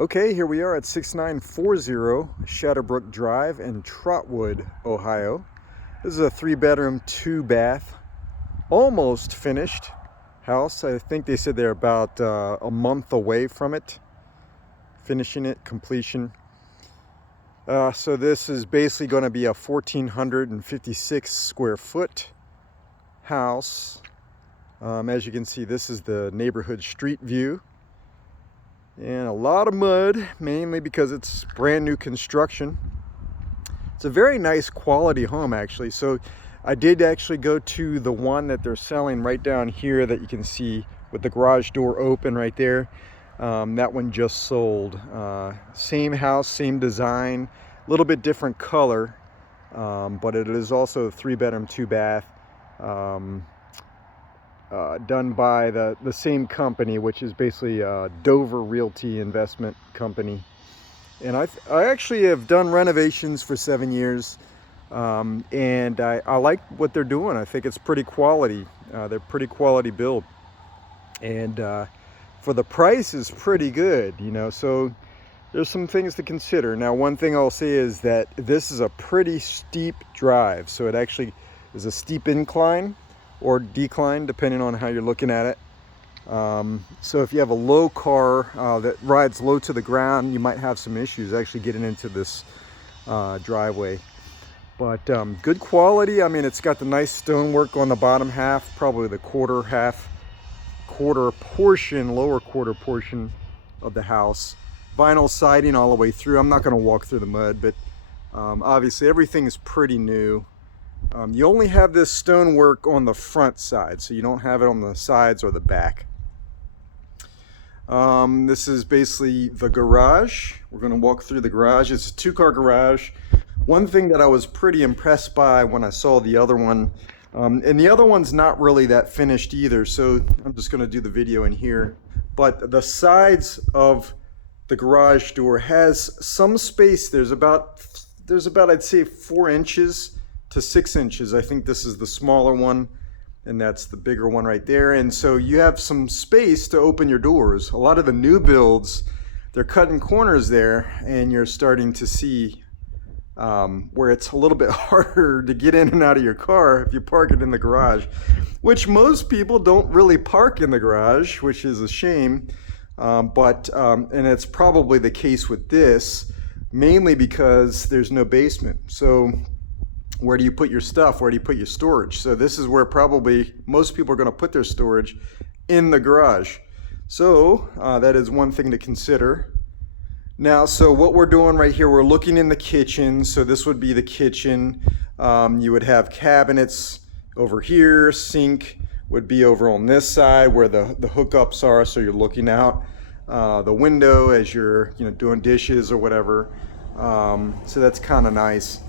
Okay, here we are at 6940 Shadowbrook Drive in Trotwood, Ohio. This is a 3-bedroom, 2-bath, almost finished house. I think they said they're about a month away from it, finishing it, completion. So this is basically going to be a 1,456 square foot house. As you can see, this is the neighborhood street view. And a lot of mud, mainly because it's brand new construction. It's a very nice quality home, actually. So I did actually go to the one that they're selling right down here that you can see with the garage door open right there. That one just sold. Same house, same design, a little bit different color, but it is also a 3-bedroom, 2-bath. Done by the same company, which is basically Dover Realty investment company. And I actually have done renovations for 7 years, and I like what they're doing. I think it's pretty quality. They're pretty quality build, and for the price is pretty good, you know. So there's some things to consider. Now, one thing I'll say is that this is a pretty steep drive, so it actually is a steep incline or decline, depending on how you're looking at it. So if you have a low car that rides low to the ground, you might have some issues actually getting into this driveway. But good quality. I mean, it's got the nice stonework on the bottom half, probably the lower quarter portion of the house. Vinyl siding all the way through. I'm not going to walk through the mud, but obviously everything is pretty new. You only have this stonework on the front side, so you don't have it on the sides or the back. This is basically the garage. We're going to walk through the garage. It's a 2-car garage. One thing that I was pretty impressed by when I saw the other one, and the other one's not really that finished either, so I'm just going to do the video in here. But the sides of the garage door has some space. There's about I'd say 4 inches to 6 inches. I think this is the smaller one, and that's the bigger one right there. And so you have some space to open your doors. A lot of the new builds, they're cutting corners there, and you're starting to see where it's a little bit harder to get in and out of your car if you park it in the garage, which most people don't really park in the garage, which is a shame. And it's probably the case with this, mainly because there's no basement. So where do you put your stuff? Where do you put your storage? So this is where probably most people are going to put their storage, in the garage. So that is one thing to consider. Now, so what we're doing right here, we're looking in the kitchen. So this would be the kitchen. You would have cabinets over here. Sink would be over on this side where the hookups are. So you're looking out the window as you're doing dishes or whatever. So that's kind of nice.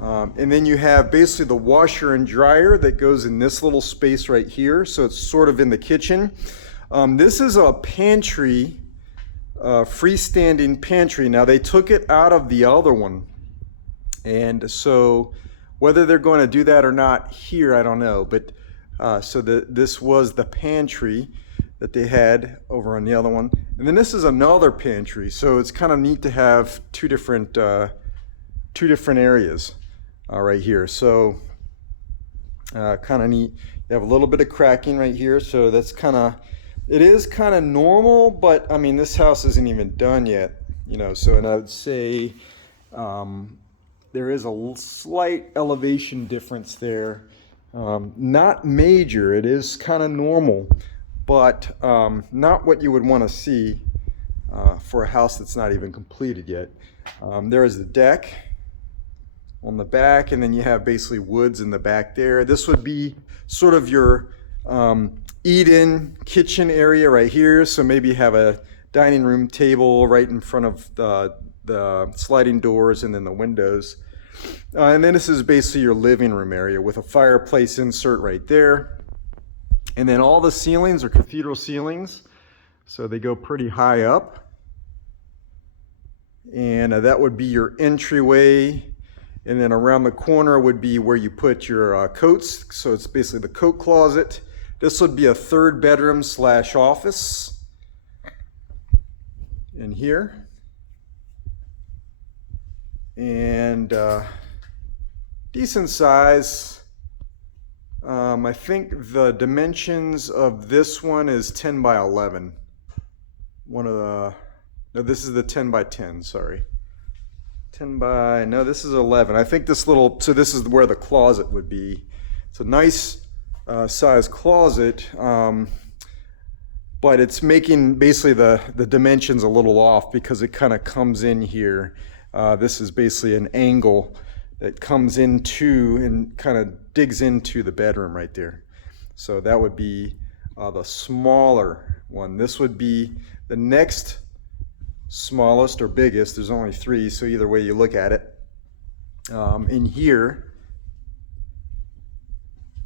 And then you have basically the washer and dryer that goes in this little space right here. So it's sort of in the kitchen. This is a pantry, freestanding pantry. Now they took it out of the other one. And so whether they're going to do that or not here, I don't know. But this was the pantry that they had over on the other one. And then this is another pantry. So it's kind of neat to have two different areas. Right here, so kind of neat. You have a little bit of cracking right here, so that's it is kind of normal, but I mean this house isn't even done yet, so. And I would say there is a slight elevation difference there, not major. It is kind of normal, but not what you would want to see for a house that's not even completed yet. There is the deck on the back, and then you have basically woods in the back there. This would be sort of your eat-in kitchen area right here. So maybe you have a dining room table right in front of the sliding doors and then the windows. And then this is basically your living room area with a fireplace insert right there. And then all the ceilings are cathedral ceilings, so they go pretty high up. And that would be your entryway. And then around the corner would be where you put your coats. So it's basically the coat closet. This would be a 3rd bedroom / office in here. and decent size. I think the dimensions of this one is 10 by 11. No, this is the 10 by 10, sorry. 10 by, no, this is 11. I think this little, so this is where the closet would be. It's a nice size closet, but it's making basically the dimensions a little off because it kind of comes in here. This is basically an angle that comes into and kind of digs into the bedroom right there. So that would be the smaller one. This would be the next smallest or biggest. There's only 3, so either way you look at it. In here,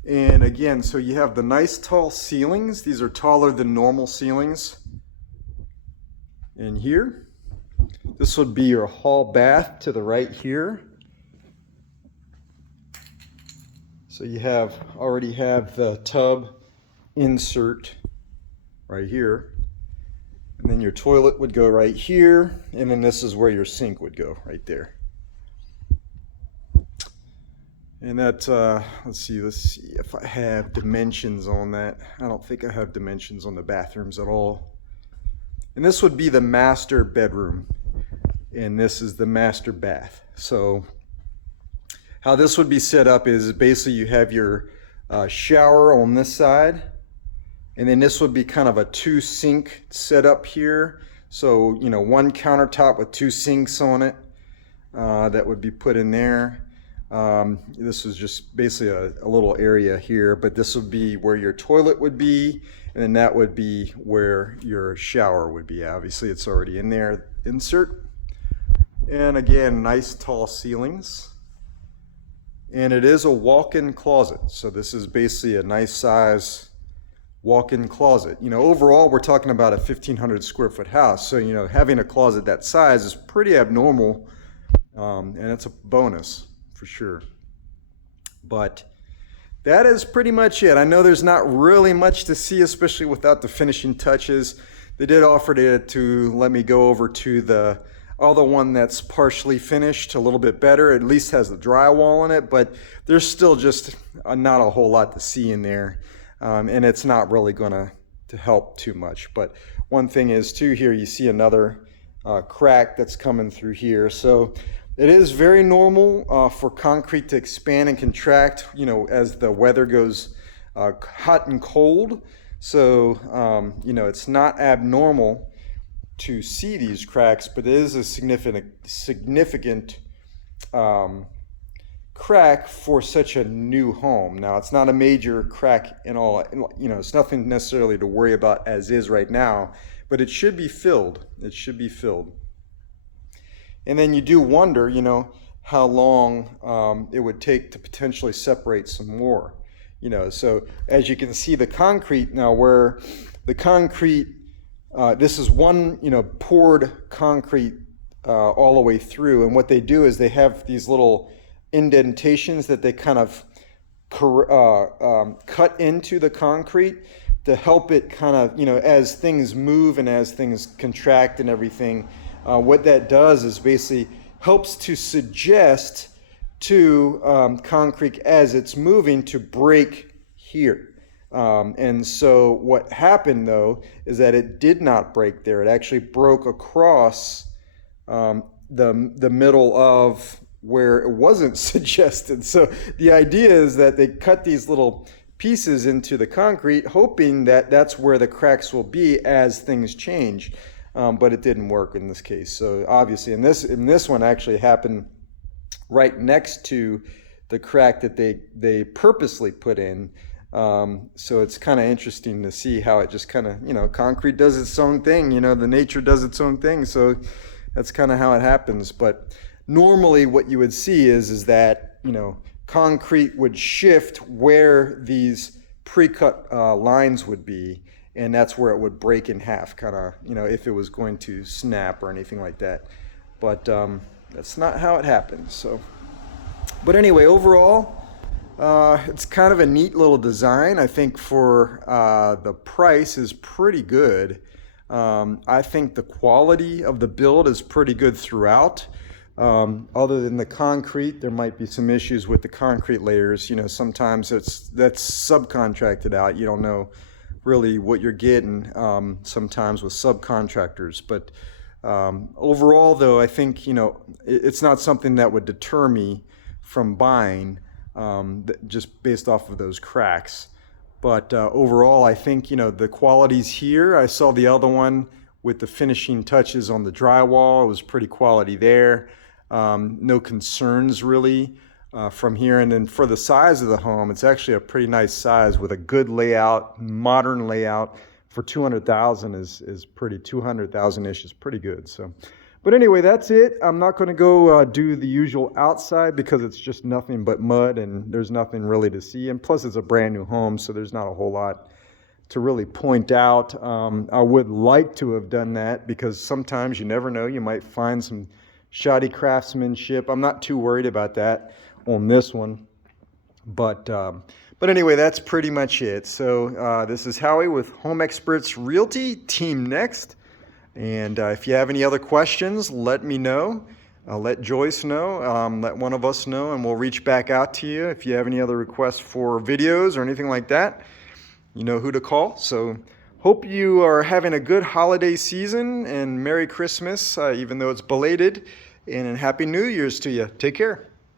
and again, so you have the nice tall ceilings. These are taller than normal ceilings. In here, this would be your hall bath to the right here. So you already have the tub insert right here. And then your toilet would go right here, and then this is where your sink would go, right there. And that, let's see if I have dimensions on that. I don't think I have dimensions on the bathrooms at all. And this would be the master bedroom, and this is the master bath. So how this would be set up is basically you have your shower on this side, and then this would be kind of a 2 sink setup here. So, you know, 1 countertop with 2 sinks on it that would be put in there. This is just basically a little area here, but this would be where your toilet would be, and then that would be where your shower would be. Obviously, it's already in there. Insert. And again, nice tall ceilings. And it is a walk-in closet. So this is basically a nice size walk-in closet. You know, overall, we're talking about a 1,500 square foot house. So, you know, having a closet that size is pretty abnormal, and it's a bonus for sure. But that is pretty much it. I know there's not really much to see, especially without the finishing touches. They did offer to let me go over to the other one that's partially finished, a little bit better. At least has the drywall in it, but there's still just not a whole lot to see in there. And it's not really going to help too much. But one thing is too, here you see another crack that's coming through here. So it is very normal for concrete to expand and contract, you know, as the weather goes hot and cold. So, you know, it's not abnormal to see these cracks, but it is a significant crack for such a new home. Now, it's not a major crack in all, you know, it's nothing necessarily to worry about as is right now, but it should be filled. It should be filled. And then you do wonder, you know, how long it would take to potentially separate some more, you know. So as you can see, the concrete now, where the concrete, this is one, you know, poured concrete all the way through. And what they do is they have these little indentations that they kind of cut into the concrete to help it kind of, you know, as things move and as things contract and everything. What that does is basically helps to suggest to concrete as it's moving to break here. And so what happened though is that it did not break there. It actually broke across the middle of where it wasn't suggested. So the idea is that they cut these little pieces into the concrete, hoping that that's where the cracks will be as things change. But it didn't work in this case. So obviously, in this one actually happened right next to the crack that they purposely put in. So it's kind of interesting to see how it just kind of, you know, concrete does its own thing. You know, the nature does its own thing. So that's kind of how it happens. But normally, what you would see is that, you know, concrete would shift where these pre-cut lines would be. And that's where it would break in half, kind of, you know, if it was going to snap or anything like that. But that's not how it happens. So, but anyway, overall, it's kind of a neat little design. I think for the price is pretty good. I think the quality of the build is pretty good throughout. Other than the concrete, there might be some issues with the concrete layers. Sometimes that's subcontracted out. You don't know really what you're getting sometimes with subcontractors. But overall, though, I think it's not something that would deter me from buying just based off of those cracks. But overall, I think the quality's here. I saw the other one with the finishing touches on the drywall. It was pretty quality there. No concerns really from here. And then for the size of the home, it's actually a pretty nice size with a good layout, modern layout. For 200,000 is pretty. 200,000-ish is pretty good. So, but anyway, that's it. I'm not going to go do the usual outside because it's just nothing but mud and there's nothing really to see. And plus, it's a brand new home, so there's not a whole lot to really point out. I would like to have done that because sometimes you never know. You might find some shoddy craftsmanship. I'm not too worried about that on this one. But anyway, that's pretty much it. So this is Howie with Home Experts Realty, Team Next. And if you have any other questions, let me know. Let Joyce know. Let one of us know, and we'll reach back out to you. If you have any other requests for videos or anything like that, you know who to call. So hope you are having a good holiday season and Merry Christmas, even though it's belated, and Happy New Year's to you. Take care.